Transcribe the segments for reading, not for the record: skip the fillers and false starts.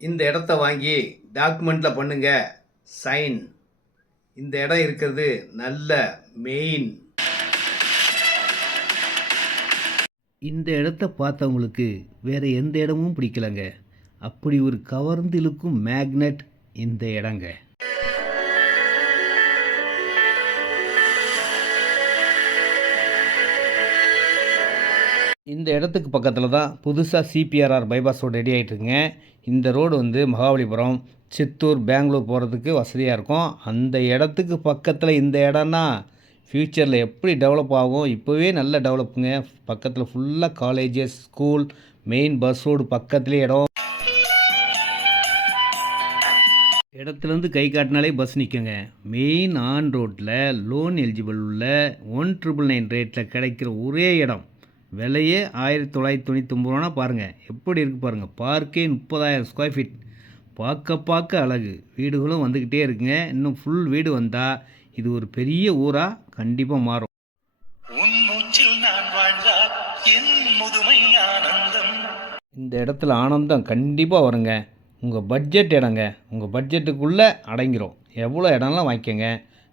இந்த இடத்த வாங்கி டாக்குமெண்ட்டில் பண்ணுங்க சைன். இந்த இடம் இருக்கிறது நல்ல மெயின். இந்த இடத்த பார்த்தவங்களுக்கு வேறு எந்த இடமும் பிடிக்கலங்க. அப்படி ஒரு கவர்ந்து இழுக்கும் மேக்னெட் இந்த இடங்க. இந்த இடத்துக்கு பக்கத்தில் தான் புதுசாக சிபிஆர்ஆர் பைபாஸ் ரோடு ரெடி ஆகிட்டுருக்குங்க. இந்த ரோடு வந்து மகாபலிபுரம், சித்தூர், பெங்களூர் போகிறதுக்கு வசதியாக இருக்கும். அந்த இடத்துக்கு பக்கத்தில் இந்த இடம்னா ஃப்யூச்சரில் எப்படி டெவலப் ஆகும்? இப்போவே நல்ல டெவலப்புங்க. பக்கத்தில் ஃபுல்லாக colleges, school, main bus road பக்கத்துலேயே இடம். இடத்துலேருந்து கை காட்டினாலே பஸ் நிற்குங்க. மெயின் ஆன் ரோட்டில் லோன் எலிஜிபிள் உள்ள 1999 ரேட்டில் கிடைக்கிற ஒரே இடம். விலையே 1999 ரூபானா பாருங்கள் எப்படி இருக்குது பாருங்கள். பார்க்கே 30,000 ஸ்கொயர் ஃபீட். பார்க்க அழகு. வீடுகளும் வந்துக்கிட்டே இருக்குங்க. இன்னும் ஃபுல் வீடு வந்தால் இது ஒரு பெரிய ஊராக கண்டிப்பாக மாறும். இந்த இடத்துல ஆனந்தம் கண்டிப்பாக வருங்க. உங்கள் பட்ஜெட் இடங்க. உங்கள் பட்ஜெட்டுக்குள்ளே அடங்கிரும். எவ்வளோ இடம்லாம் வாங்கிக்கோங்க.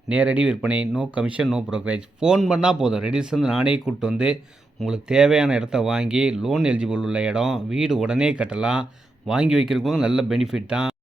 நேரடி விற்பனை, no commission, no brokerage. Phone பண்ணால் போதும். ரெடிஸ் வந்து நானே கூப்பிட்டு வந்து உங்களுக்கு தேவையான இடத்த வாங்கி லோன் எலிஜிபிள் உள்ள இடம், வீடு உடனே கட்டலாம். வாங்கி வைக்கிறதுக்கும் நல்ல பெனிஃபிட் தான்.